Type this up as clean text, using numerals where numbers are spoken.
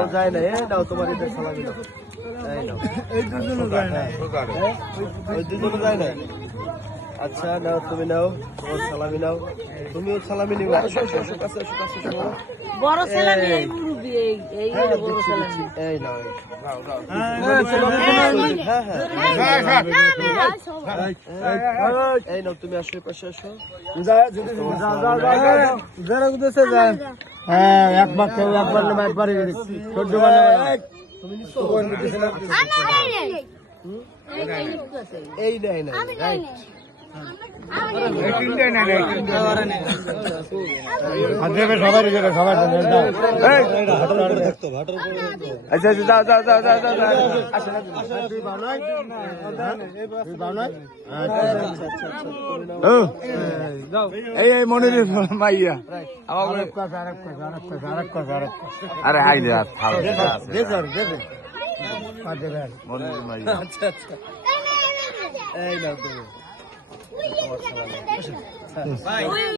ও যায় না। এই নাও তোমার এটা সালামি নাও। এই নাও। এই দুজনও যায় না। ওই দুজনে যায় না। আচ্ছা নাও, তুমি নাও, তোমার সালামি নাও। তুমিও সালামি নিবে। আসো আসো আসো, কাছে আসো, কাছে আসো। বড় সালামি এই মুরব্বি এই হ্যাঁ, বড় দিচ্ছি, সালামি। দিচ্ছি। এই নাও, এই। হ্যাঁ, এই নাও, তুমি আসো, এই পাশে আসো। যারা উঠেছে যায়। হ্যাঁ, একবার কেউ একবার নেবে, একবারই চোদ্দ বার নেবে। এই নেয় না, রাইট। সবাই সবাই আচ্ছা আচ্ছা, যাও যাও যাও যাও যাও যাও। এই মনির মাইয়া আরে আইলে আর থাল আচ্ছা আচ্ছা, এই নাও তুমি। তোমার সালামি।